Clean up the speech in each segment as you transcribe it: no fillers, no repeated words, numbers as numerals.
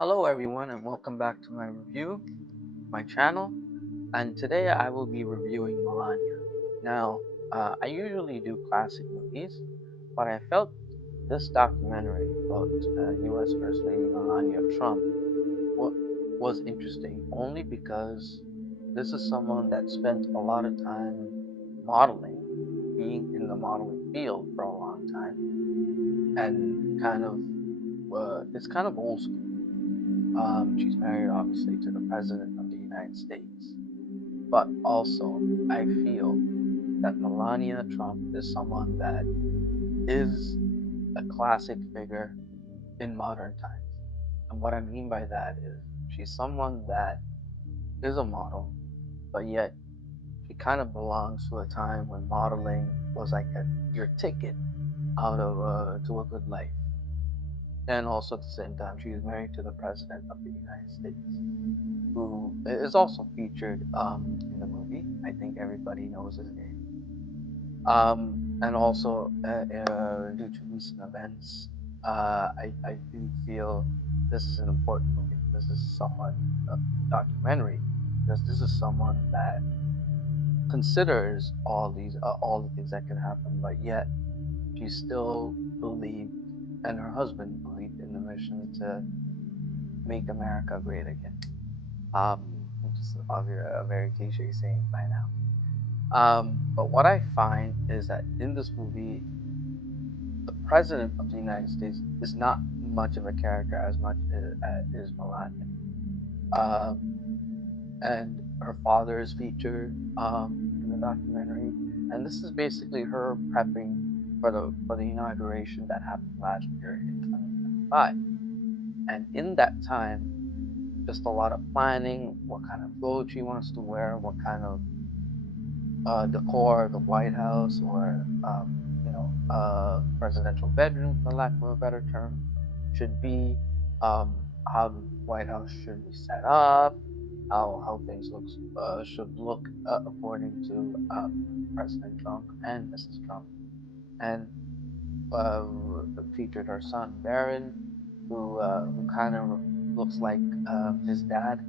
Hello everyone and welcome back to my review, my channel, and today I will be reviewing Melania. Now, I usually do classic movies, but I felt this documentary about US First Lady Melania Trump wa- was interesting only because this is someone that spent a lot of time modeling, being in the modeling field for a long time, and it's kind of old school. She's married, obviously, to the President of the United States. But also, I feel that Melania Trump is someone that is a classic figure in modern times. And what I mean by that is she's someone that is a model, but yet she kind of belongs to a time when modeling was like your ticket out of to a good life. And also at the same time, she is married to the President of the United States, who is also featured in the movie. I think everybody knows his name. And also, due to recent events, I do feel this is an important movie. This is someone, a documentary, because this is someone that considers all the things that can happen, but yet she still believed, and her husband believed in the mission to make America great again. Um, which is a very cliche saying by now. But what I find is that in this movie, the president of the United States is not much of a character as much as is Melania. Um, and her father is featured in the documentary, and this is basically her prepping for the inauguration that happened last year in 2025. And in that time, just a lot of planning, what kind of clothes she wants to wear, what kind of decor the White House or presidential bedroom, for lack of a better term, should be, how the White House should be set up, how things should look according to President Trump and Mrs. Trump, and uh, featured her son Barron, who kind of looks like his dad,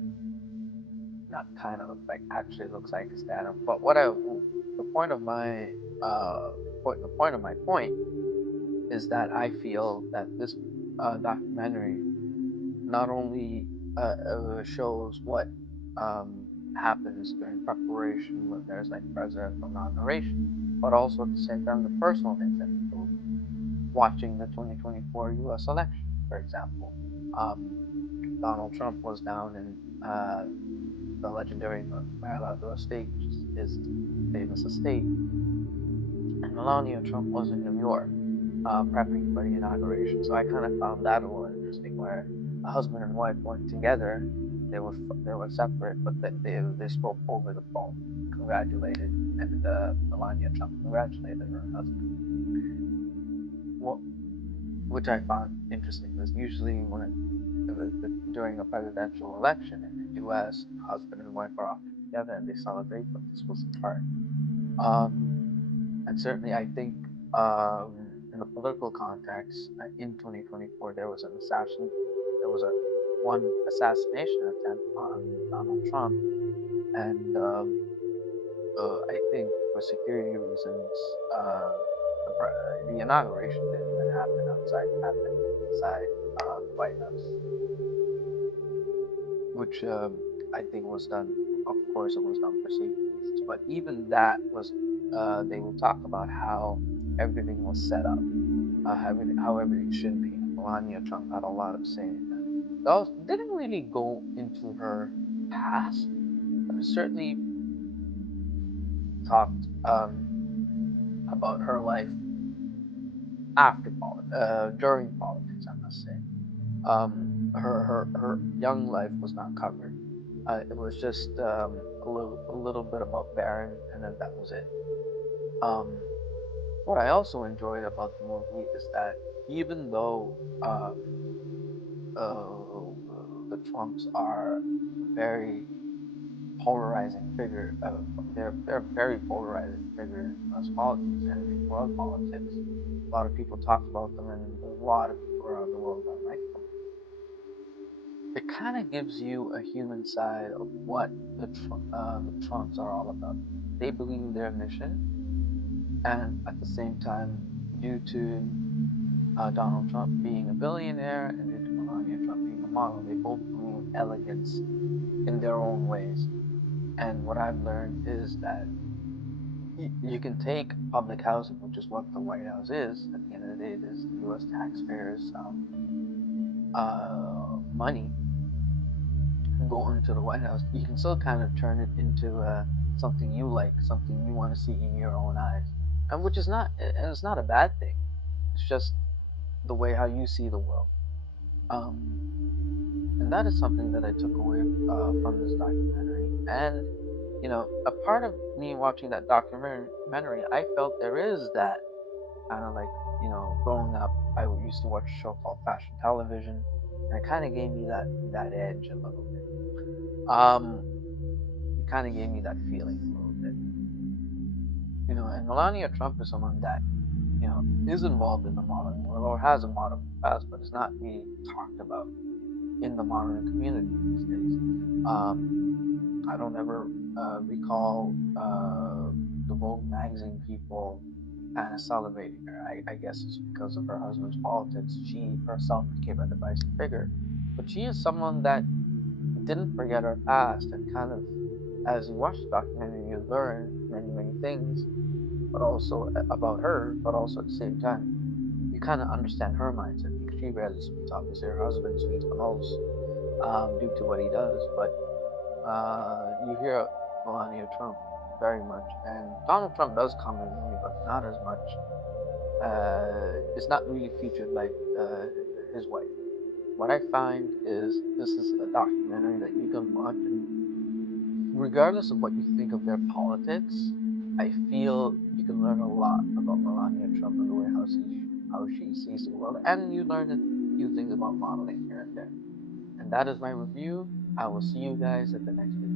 not kind of like actually looks like his dad. But the point of my the point of my point is that I feel that this documentary not only shows what um, happens during preparation when there's like presidential inauguration, but also at the same time the personal things that people watching the 2024 U.S. election, for example. Um, Donald Trump was down in the legendary Mar-a-Lago estate, which is his famous estate, and Melania Trump was in New York, prepping for the inauguration. So I kind of found that a little interesting, where a husband and wife weren't together; they were separate, but they spoke over the phone, congratulated, and Melania Trump congratulated her husband. Well, which I found interesting, because usually during a presidential election in the U.S., husband and wife are often together and they celebrate, but this was apart. Um, and certainly, I think in the political context, in 2024, there was a one assassination attempt on Donald Trump, and I think for security reasons, the inauguration didn't even happen outside; it happened inside the White House, which I think was done. Of course, it was done for safety reasons, but even that was. They will talk about how everything was set up, how everything should be. And Melania Trump had a lot of say in that. Those didn't really go into her past, but it certainly talked about her life during politics, I must say. Her young life was not covered. It was just a little bit about Barron, and then that was it. Um, what I also enjoyed about the movie is that even though the Trumps are very polarizing figure, they're very polarizing figure in U.S. politics and in world politics. A lot of people talk about them, and a lot of people around the world don't like them. it kind of gives you a human side of what the Trumps are all about. They believe in their mission, and at the same time, due to Donald Trump being a billionaire and due to Melania Trump being a model, they both believe in elegance in their own ways. And what I've learned is that you can take public housing, which is what the White House is. At the end of the day, it is the U.S. taxpayers' money going to the White House. You can still kind of turn it into something you like, something you want to see in your own eyes, and which is not, and it's not a bad thing. It's just the way how you see the world. Um, and that is something that I took away from this documentary. And a part of me watching that documentary, I felt there is that kind of like growing up. I used to watch a show called Fashion Television, and it kind of gave me that edge a little bit. It kind of gave me that feeling a little bit. And Melania Trump is someone that is involved in the modeling world or has a modeling past, but is not really talked about in the modern community these days. I don't ever recall the Vogue magazine people kind of celebrating her. I guess it's because of her husband's politics. She herself became a divisive figure, but she is someone that didn't forget her past and kind of, as you watch the documentary, you learn many many things, but also about her, but also at the same time you kind of understand her mindset because she rarely speaks. Obviously, her husband speaks the most due to what he does, but you hear Melania Trump very much, and Donald Trump does come in movie, but not as much. It's not really featured like his wife. What I find is this is a documentary that you can watch, and regardless of what you think of their politics, I feel you can learn a lot about Melania Trump and the way how she sees the world, and you learn a few things about modeling here and there. And that is my review. I will see you guys at the next video.